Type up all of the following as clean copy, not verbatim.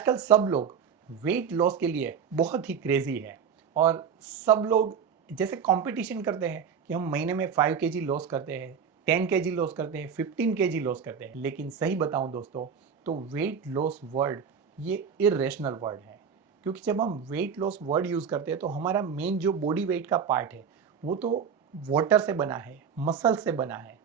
आजकल सब लोग वेट लॉस के लिए बहुत ही क्रेजी है और सब लोग जैसे कंपटीशन करते हैं कि हम महीने में 5 kg लॉस करते हैं, 10 kg लॉस करते हैं, 15 kg लॉस करते हैं। लेकिन सही बताऊं दोस्तों तो वेट लॉस वर्ड ये इरेशनल वर्ड है, क्योंकि जब हम वेट लॉस वर्ड यूज़ करते हैं तो हमारा मेन जो बॉडी वेट का पार्ट है वो तो वाटर से बना है, मसल से बना है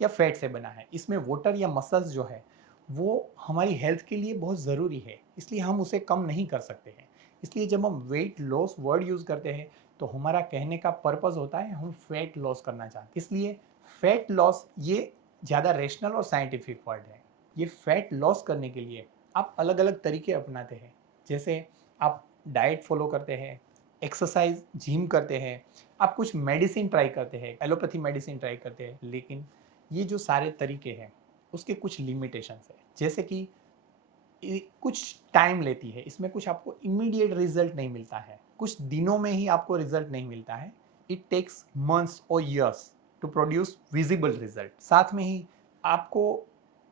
या फैट से बना है। इसमें वाटर या मसल्स जो है वो हमारी हेल्थ के लिए बहुत ज़रूरी है, इसलिए हम उसे कम नहीं कर सकते हैं। इसलिए जब हम वेट लॉस वर्ड यूज़ करते हैं तो हमारा कहने का पर्पज़ होता है हम फैट लॉस करना चाहते हैं। इसलिए फैट लॉस ये ज़्यादा रेशनल और साइंटिफिक वर्ड है। ये फैट लॉस करने के लिए आप अलग अलग तरीके अपनाते हैं, जैसे आप डाइट फॉलो करते हैं, एक्सरसाइज जिम करते हैं, आप कुछ मेडिसिन ट्राई करते हैं, एलोपैथी मेडिसिन ट्राई करते हैं। लेकिन ये जो सारे तरीके हैं उसके कुछ लिमिटेशंस है, जैसे कि कुछ टाइम लेती है, इसमें कुछ आपको इमीडिएट रिजल्ट नहीं मिलता है, कुछ दिनों में ही आपको रिजल्ट नहीं मिलता है। इट टेक्स मंथ्स और years to produce visible result. साथ में ही आपको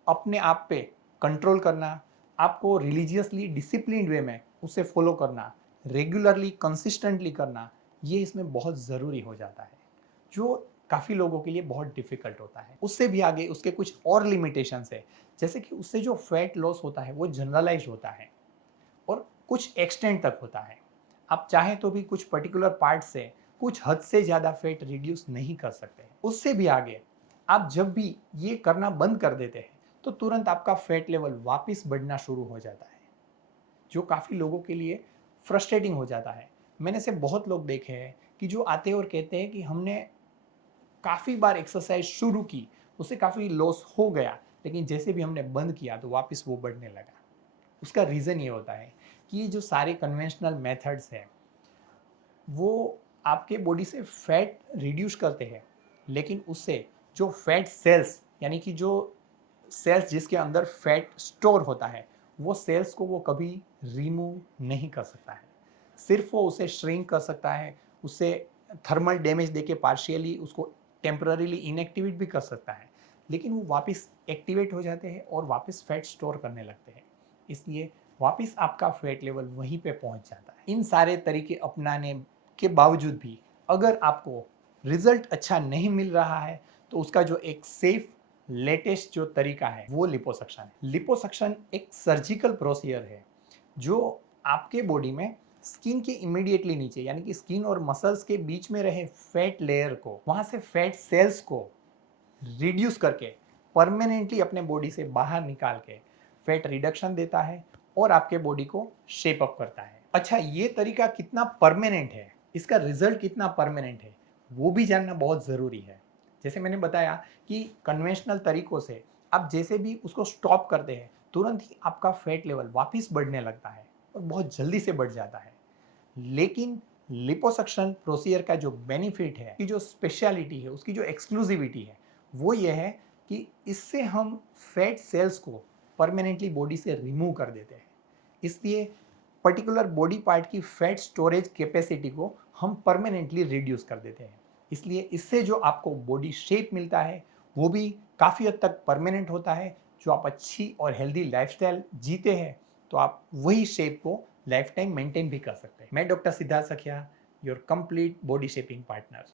अपने आप पे कंट्रोल करना, आपको रिलीजियसली डिसिप्लिन्ड वे में उसे फॉलो करना, रेगुलरली कंसिस्टेंटली करना, ये इसमें बहुत ज़रूरी हो जाता है, जो काफ़ी लोगों के लिए बहुत डिफिकल्ट होता है। उससे भी आगे उसके कुछ और लिमिटेशंस है, जैसे कि उससे जो फैट लॉस होता है वो जनरलाइज होता है और कुछ एक्सटेंट तक होता है। आप चाहें तो भी कुछ पर्टिकुलर पार्ट से कुछ हद से ज़्यादा फैट रिड्यूस नहीं कर सकते हैं। उससे भी आगे आप जब भी ये करना बंद कर देते हैं तो तुरंत आपका फैट लेवल वापस बढ़ना शुरू हो जाता है, जो काफ़ी लोगों के लिए फ्रस्ट्रेटिंग हो जाता है। मैंने से बहुत लोग देखे हैं कि जो आते हैं और कहते हैं कि हमने काफ़ी बार एक्सरसाइज शुरू की, उससे काफ़ी लॉस हो गया, लेकिन जैसे भी हमने बंद किया तो वापस वो बढ़ने लगा। उसका रीज़न ये होता है कि ये जो सारे कन्वेंशनल मेथड्स हैं वो आपके बॉडी से फैट रिड्यूस करते हैं, लेकिन उससे जो फैट सेल्स यानी कि जो सेल्स जिसके अंदर फैट स्टोर होता है वो सेल्स को वो कभी रिमूव नहीं कर सकता है। सिर्फ वो उसे श्रिंक कर सकता है, उससे थर्मल डैमेज देके पार्शियली उसको टेम्पररीली इनएक्टिवेट भी कर सकता है, लेकिन वो वापस एक्टिवेट हो जाते हैं और वापस फैट स्टोर करने लगते हैं। इसलिए वापस आपका फैट लेवल वहीं पे पहुंच जाता है। इन सारे तरीके अपनाने के बावजूद भी अगर आपको रिजल्ट अच्छा नहीं मिल रहा है तो उसका जो एक सेफ लेटेस्ट जो तरीका है वो लिपोसक्शन है। लिपोसक्शन एक सर्जिकल प्रोसीजर है जो आपके बॉडी में स्किन के इमीडिएटली नीचे यानी कि स्किन और मसल्स के बीच में रहे फैट लेयर को, वहां से फैट सेल्स को रिड्यूस करके परमानेंटली अपने बॉडी से बाहर निकाल के फैट रिडक्शन देता है और आपके बॉडी को शेप अप करता है। अच्छा, ये तरीका कितना परमानेंट है, इसका रिजल्ट कितना परमानेंट है, वो भी जानना बहुत ज़रूरी है। जैसे मैंने बताया कि कन्वेंशनल तरीकों से आप जैसे भी उसको स्टॉप करते हैं तुरंत ही आपका फैट लेवल वापस बढ़ने लगता है और बहुत जल्दी से बढ़ जाता है। लेकिन लिपोसक्शन प्रोसीजर का जो बेनिफिट है, की जो स्पेशलिटी है, उसकी जो एक्सक्लूसिविटी है वो ये है कि इससे हम फैट सेल्स को परमानेंटली बॉडी से रिमूव कर देते हैं। इसलिए पर्टिकुलर बॉडी पार्ट की फैट स्टोरेज कैपेसिटी को हम परमानेंटली रिड्यूस कर देते हैं। इसलिए इससे जो आपको बॉडी शेप मिलता है वो भी काफ़ी हद तक परमानेंट होता है। जो आप अच्छी और हेल्दी लाइफस्टाइल जीते हैं तो आप वही शेप को लाइफ टाइम मेंटेन भी कर सकते हैं। मैं डॉक्टर सिद्धार्थ सखिया, your complete body shaping partner.